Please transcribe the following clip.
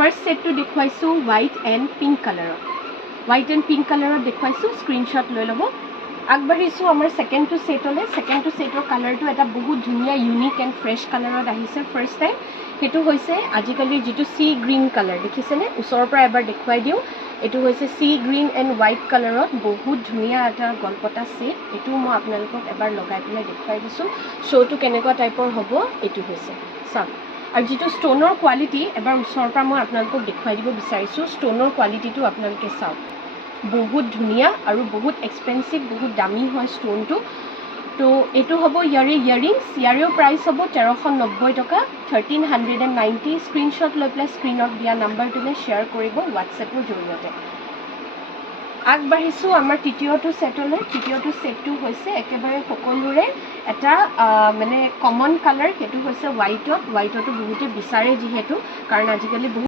First ছেটটো দেখুৱাইছোঁ white and pink কালাৰত। হোৱাইট এণ্ড পিংক কালাৰত দেখুৱাইছোঁ, স্ক্ৰীনশ্বট লৈ ল'ব। আগবাঢ়িছোঁ আমাৰ ছেকেণ্ডটো ছেটলৈ। ছেকেণ্ডটো ছেটৰ কালাৰটো এটা বহুত ধুনীয়া ইউনিক এণ্ড ফ্ৰেছ কালাৰত আহিছে ফাৰ্ষ্ট টাইম। সেইটো হৈছে আজিকালিৰ যিটো চি গ্ৰীণ কালাৰ, দেখিছেনে? ওচৰৰ পৰা এবাৰ দেখুৱাই দিওঁ। এইটো হৈছে চি গ্ৰীণ এণ্ড হোৱাইট কালাৰত বহুত ধুনীয়া এটা গলপতা ছেট। এইটো মই আপোনালোকক এবাৰ লগাই পেলাই দেখুৱাই দিছোঁ। শ্ব'টো কেনেকুৱা টাইপৰ হ'ব এইটো হৈছে, চাওক। আৰু যিটো ষ্ট'নৰ কোৱালিটি, এবাৰ ওচৰৰ পৰা মই আপোনালোকক দেখুৱাই দিব বিচাৰিছোঁ। ষ্ট'নৰ কোৱালিটিটো আপোনালোকে চাওক, বহুত ধুনীয়া আৰু বহুত এক্সপেঞ্চিভ, বহুত দামী হয় ষ্ট'নটো। তো এইটো হ'ব ইয়াৰে ইয়াৰিংছ। ইয়াৰেও প্ৰাইচ হ'ব 1390 টকা, 1390। স্ক্ৰীনশ্বট লৈ পেলাই স্ক্ৰীনত দিয়া নাম্বাৰটোলৈ শ্বেয়াৰ কৰিব হোৱাটছএপৰ জৰিয়তে। আগবাঢ়িছোঁ আমাৰ তৃতীয়টো ছেটলৈ। তৃতীয়টো ছেটটো হৈছে একেবাৰে সকলোৰে এটা মানে কমন কালাৰ, সেইটো হৈছে হোৱাইটত। হোৱাইটতো বহুতে বিচাৰে যিহেতু, কাৰণ আজিকালি বহুত